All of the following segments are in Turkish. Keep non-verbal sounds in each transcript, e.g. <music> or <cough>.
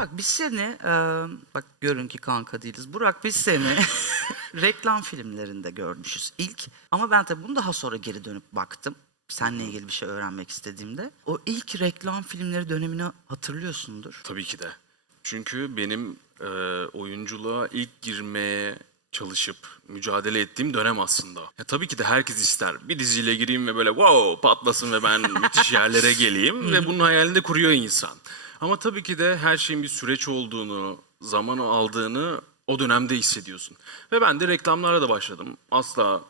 Burak biz seni, e, bak görün ki kanka değiliz. Burak biz seni <laughs> reklam filmlerinde görmüşüz ilk. Ama ben tabii bunu daha sonra geri dönüp baktım. Seninle ilgili bir şey öğrenmek istediğimde. O ilk reklam filmleri dönemini hatırlıyorsundur. Tabii ki de. Çünkü benim e, oyunculuğa ilk girmeye çalışıp mücadele ettiğim dönem aslında. Ya tabii ki de herkes ister. Bir diziyle gireyim ve böyle wow patlasın ve ben <laughs> müthiş yerlere geleyim ve bunun hayalini de kuruyor insan. Ama tabii ki de her şeyin bir süreç olduğunu, zamanı aldığını o dönemde hissediyorsun. Ve ben de reklamlara da başladım. Asla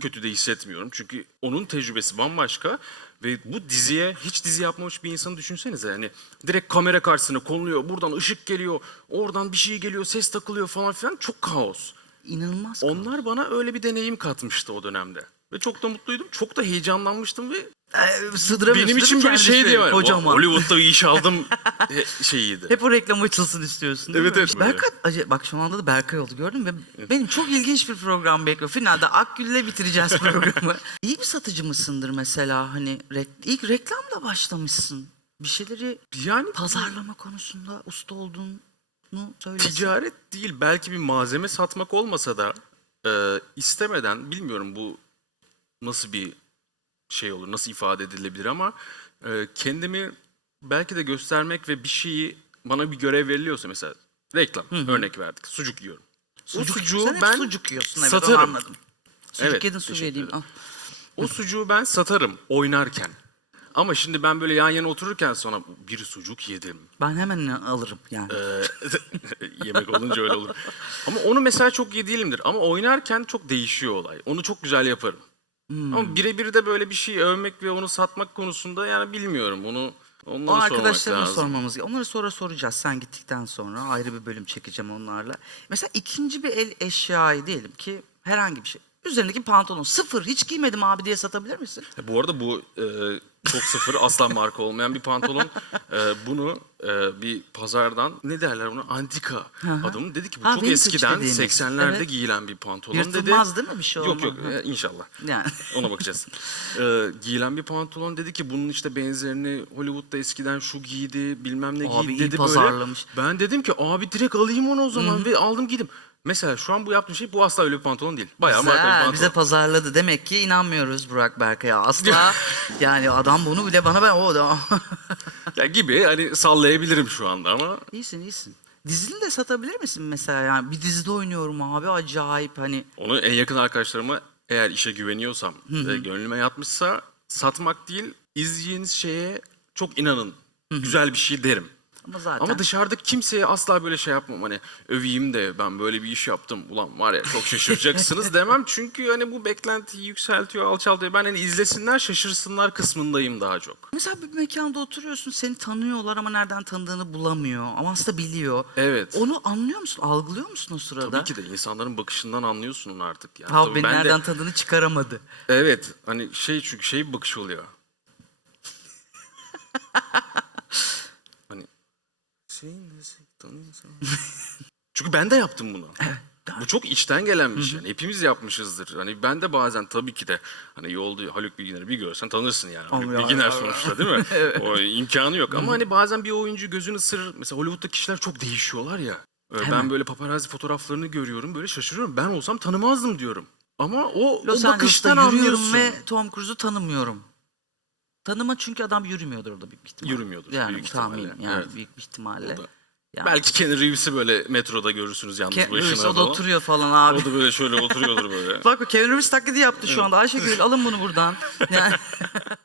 kötü de hissetmiyorum. Çünkü onun tecrübesi bambaşka ve bu diziye hiç dizi yapmamış bir insanı düşünsenize. Yani direkt kamera karşısına konuluyor, buradan ışık geliyor, oradan bir şey geliyor, ses takılıyor falan filan çok kaos. İnanılmaz. Onlar bana öyle bir deneyim katmıştı o dönemde. Ve çok da mutluydum. Çok da heyecanlanmıştım ve Ee, sığdıramıyorsun benim için böyle şey diye var. Kocaman. Hollywood'da bir iş aldım <laughs> şeyiydi. Hep o reklam açılsın istiyorsun değil Evet, mi? evet, böyle. Berkay, bak şu anda da Berkay oldu gördün mü? Benim çok ilginç bir program bekliyor. Finalde Akgül'le bitireceğiz <laughs> programı. İyi bir satıcı mısındır mesela? Hani rek- ilk reklamla başlamışsın. Bir şeyleri Yani pazarlama konusunda usta olduğunu söylesin. Ticaret değil belki bir malzeme satmak olmasa da e, istemeden bilmiyorum bu nasıl bir şey olur nasıl ifade edilebilir ama e, kendimi belki de göstermek ve bir şeyi bana bir görev veriliyorsa mesela reklam örnek verdik sucuk yiyorum. Sucuk, o sucuğu sen ben sucuk yiyorsun evet satarım. onu anladım. Sucuk Evet, yedin su teşekkür vereyim. ederim. Al. O sucuğu ben satarım oynarken. Ama şimdi ben böyle yan yana otururken sonra bir sucuk yedim. Ben hemen alırım yani. Ee, <laughs> yemek olunca öyle olur. Ama onu mesela çok iyi değilimdir. Ama oynarken çok değişiyor olay. Onu çok güzel yaparım. Hmm. Ama birebir de böyle bir şey övmek ve onu satmak konusunda yani bilmiyorum. Onu O onlara sormak arkadaşlarına sormamız Onları sonra soracağız. Sen gittikten sonra ayrı bir bölüm çekeceğim onlarla. Mesela ikinci bir el eşyayı diyelim ki herhangi bir şey. Üzerindeki pantolon sıfır hiç giymedim abi diye satabilir misin? E, Bu arada bu e, çok sıfır asla marka olmayan bir pantolon. E, bunu e, bir pazardan ne derler ona antika adamı dedi ki bu Ha, çok vintage eskiden dediğimiz. 80'lerde Evet. giyilen bir pantolon dedi. Yırtılmaz değil mi bir şey Yok olmaz? yok e, inşallah. Yani. <laughs> Ona bakacağız. Ee, giyilen bir pantolon dedi ki bunun işte benzerini Hollywood'da eskiden şu giydi bilmem ne Abi giydi iyi dedi pazarlamış. böyle. Ben dedim ki abi direkt alayım onu o zaman ve aldım giydim. Mesela şu an bu yaptığım şey bu asla öyle bir pantolon değil. Bayağı marka bir pantolon. bize pazarladı. Demek ki inanmıyoruz Burak Berkay'a asla. <laughs> yani adam bunu bile bana ben o da. <laughs> Ya gibi hani sallayabilirim şu anda ama iyisin iyisin. Dizini de satabilir misin mesela? Yani bir dizide oynuyorum abi acayip hani. onu en yakın arkadaşlarıma eğer işe güveniyorsam ve gönlüme yatmışsa satmak değil izleyeceğiniz şeye çok inanın. Güzel bir şey derim. Ama zaten Ama dışarıda kimseye asla böyle şey yapmam hani öveyim de ben böyle bir iş yaptım ulan var ya çok şaşıracaksınız <laughs> demem çünkü hani bu beklentiyi yükseltiyor alçaltıyor ben hani izlesinler şaşırsınlar kısmındayım daha çok. Mesela bir mekanda oturuyorsun seni tanıyorlar ama nereden tanıdığını bulamıyor. Ama aslında biliyor. Evet. Onu anlıyor musun? Algılıyor musun o sırada? Tabii ki de insanların bakışından anlıyorsun onu artık yani. Tabii beni ben de- nereden tanıdığını çıkaramadı. evet hani şey çünkü şey bir bakış oluyor. <laughs> hani şey nasıl tanıyorsun? <laughs> Çünkü ben de yaptım bunu. Bu çok içten gelen bir şey. Yani hepimiz yapmışızdır. Hani ben de bazen tabii ki de hani yolda Haluk Bilginer'i bir görsen tanırsın yani. Haluk Allah Bilginer Allah. sonuçta değil mi? <laughs> O imkanı yok. Ama hani bazen bir oyuncu gözünü ısırır. Mesela Hollywood'da kişiler çok değişiyorlar ya. Ee, Hemen. Ben böyle paparazzi fotoğraflarını görüyorum. Böyle şaşırıyorum. Ben olsam tanımazdım diyorum. Ama o, Los o bakıştan Angeles'ta yürüyorum anlıyorsun. ve Tom Cruise'u tanımıyorum. Tanıma çünkü adam yürümüyordur orada büyük ihtimalle. Yürümüyordur, Yani büyük tahmin, ihtimalle. yani Evet. büyük ihtimalle. O da- Yani, Belki Keanu Reeves'i böyle metroda görürsünüz yalnız Ke- başına Reeves, o da oturuyor falan abi. O da böyle şöyle oturuyordur böyle. <laughs> Bak Kevin Reeves taklidi yaptı şu anda. Ayşegül alın bunu buradan. <laughs> Yani, <laughs>